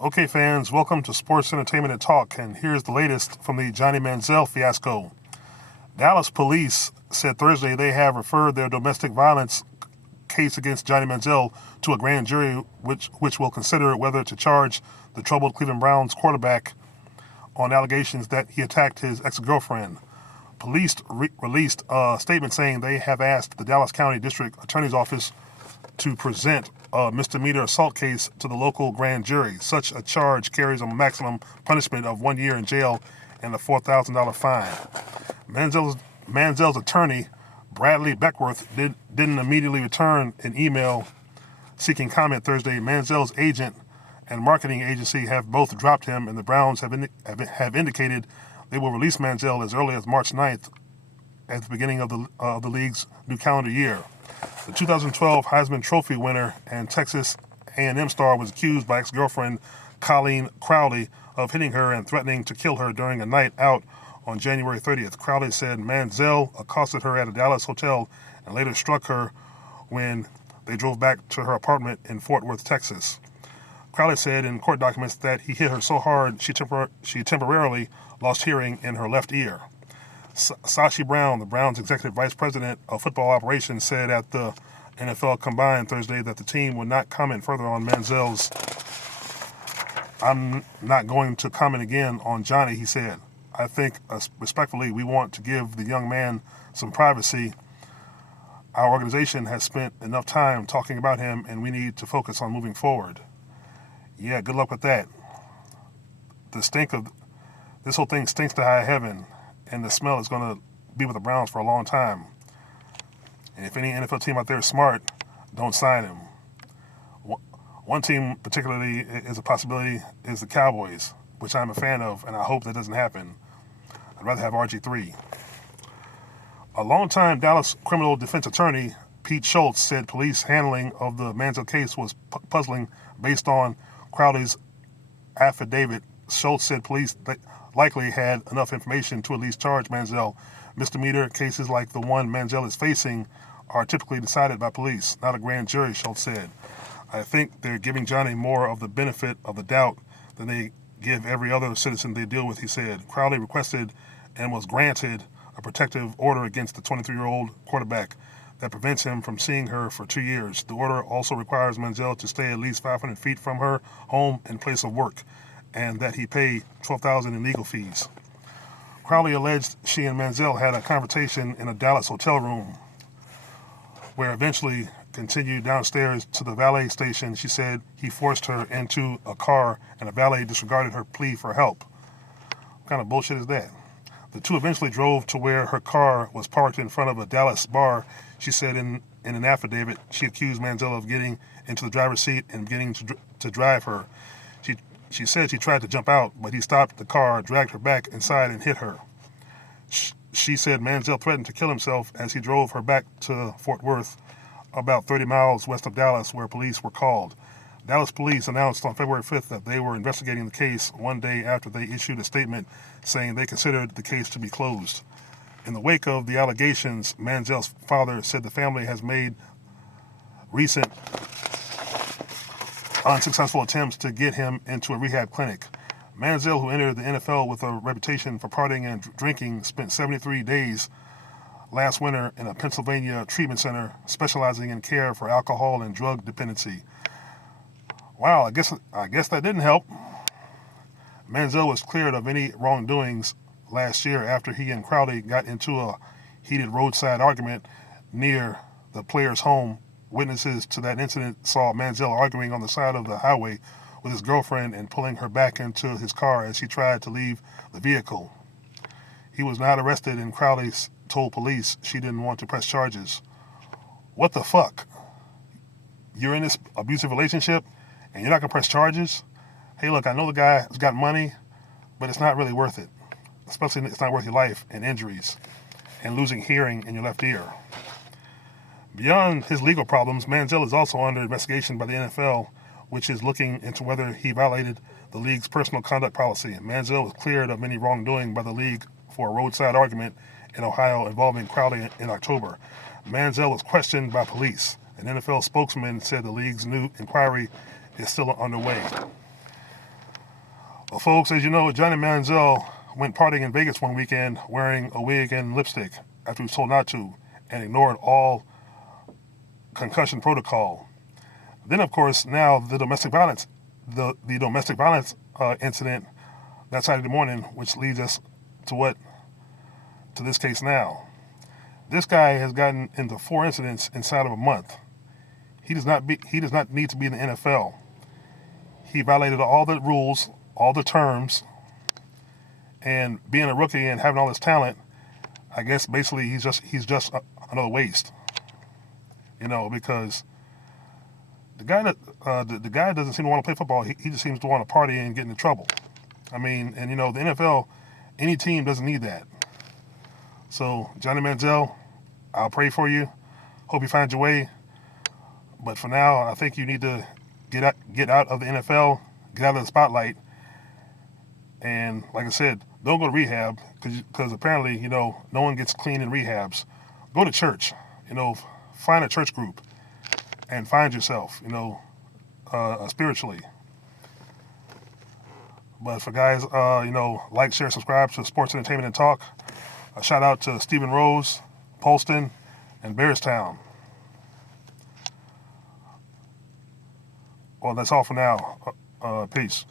Okay, fans, welcome to Sports Entertainment and Talk, and here's the latest from the Johnny Manziel fiasco. Dallas police said Thursday they have referred their domestic violence case against Johnny Manziel to a grand jury, which will consider whether to charge the troubled Cleveland Browns quarterback on allegations that he attacked his ex-girlfriend. Police released a statement saying they have asked the Dallas County District Attorney's Office to present a misdemeanor assault case to the local grand jury. Such a charge carries a maximum punishment of 1 year in jail and a $4,000 fine. Manziel's attorney, Bradley Beckworth, didn't immediately return an email seeking comment Thursday. Manziel's agent and marketing agency have both dropped him, and the Browns have indicated they will release Manziel as early as March 9th at the beginning of the league's new calendar year. The 2012 Heisman Trophy winner and Texas A&M star was accused by ex-girlfriend Colleen Crowley of hitting her and threatening to kill her during a night out on January 30th. Crowley said Manziel accosted her at a Dallas hotel and later struck her when they drove back to her apartment in Fort Worth, Texas. Crowley said in court documents that he hit her so hard she temporarily lost hearing in her left ear. Sashi Brown, the Browns' executive vice president of football operations, said at the NFL Combine Thursday that the team would not comment further on Manziel's. "I'm not going to comment again on Johnny," he said. "I think, respectfully, we want to give the young man some privacy. Our organization has spent enough time talking about him, and we need to focus on moving forward." Yeah, good luck with that. This whole thing stinks to high heaven, and the smell is going to be with the Browns for a long time. And if any NFL team out there is smart, don't sign him. One team particularly is a possibility is the Cowboys, which I'm a fan of, and I hope that doesn't happen. I'd rather have RG3. A longtime Dallas criminal defense attorney, Pete Schultz, said police handling of the Manziel case was puzzling based on Crowley's affidavit. Schultz said police likely had enough information to at least charge Manziel. Misdemeanor cases like the one Manziel is facing are typically decided by police, not a grand jury, Schultz said. "I think they're giving Johnny more of the benefit of the doubt than they give every other citizen they deal with," he said. Crowley requested and was granted a protective order against the 23-year-old quarterback that prevents him from seeing her for 2 years. The order also requires Manziel to stay at least 500 feet from her home and place of work, and that he pay $12,000 in legal fees. Crowley alleged she and Manziel had a confrontation in a Dallas hotel room, where eventually continued downstairs to the valet station. She said he forced her into a car and a valet disregarded her plea for help. What kind of bullshit is that? The two eventually drove to where her car was parked in front of a Dallas bar. She said in an affidavit she accused Manziel of getting into the driver's seat and beginning to drive her. She said she tried to jump out, but he stopped the car, dragged her back inside, and hit her. She said Manziel threatened to kill himself as he drove her back to Fort Worth, about 30 miles west of Dallas, where police were called. Dallas police announced on February 5th that they were investigating the case 1 day after they issued a statement saying they considered the case to be closed. In the wake of the allegations, Manziel's father said the family has made recent unsuccessful attempts to get him into a rehab clinic. Manziel, who entered the NFL with a reputation for partying and drinking, spent 73 days last winter in a Pennsylvania treatment center specializing in care for alcohol and drug dependency. Wow, I guess that didn't help. Manziel was cleared of any wrongdoings last year after he and Crowley got into a heated roadside argument near the player's home. Witnesses to that incident saw Manziel arguing on the side of the highway with his girlfriend and pulling her back into his car as she tried to leave the vehicle. He was not arrested, and Crowley told police she didn't want to press charges. What the fuck? You're in this abusive relationship and you're not going to press charges? Hey, look, I know the guy has got money, but it's not really worth it. Especially it's not worth your life and injuries and losing hearing in your left ear. Beyond his legal problems, Manziel is also under investigation by the NFL, which is looking into whether he violated the league's personal conduct policy. Manziel was cleared of any wrongdoing by the league for a roadside argument in Ohio involving Crowley in October. Manziel was questioned by police. An NFL spokesman said the league's new inquiry is still underway. Well, folks, as you know, Johnny Manziel went partying in Vegas one weekend wearing a wig and lipstick after he was told not to, and ignored all concussion protocol. Then, of course, now the domestic violence incident that Saturday morning, which leads us to this case now. This guy has gotten into 4 incidents inside of a month. He does not need to be in the NFL. He violated all the rules, all the terms, and being a rookie and having all this talent, I guess basically he's just another waste. Because the guy doesn't seem to want to play football. He just seems to want to party and get into trouble. I mean, and the NFL, any team doesn't need that. So Johnny Manziel, I'll pray for you. Hope you find your way. But for now, I think you need to get out of the NFL, get out of the spotlight, and like I said, don't go to rehab because apparently no one gets clean in rehabs. Go to church. Find a church group and find yourself. Spiritually. But for guys, like, share, subscribe to Sports Entertainment and Talk. A shout out to Stephen Rose, Polston, and Bearstown. Well, that's all for now. Peace.